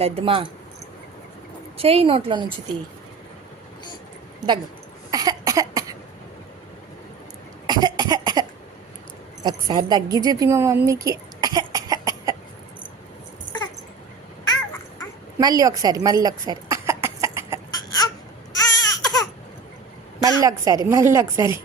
లడ్డుమా చేయి నోట్లో నుంచి తీ దగ్గు. ఒకసారి దగ్గి చెప్పి మా మమ్మీకి. మళ్ళీ ఒకసారి మళ్ళీ ఒకసారి మళ్ళీ ఒకసారి మళ్ళీ ఒకసారి.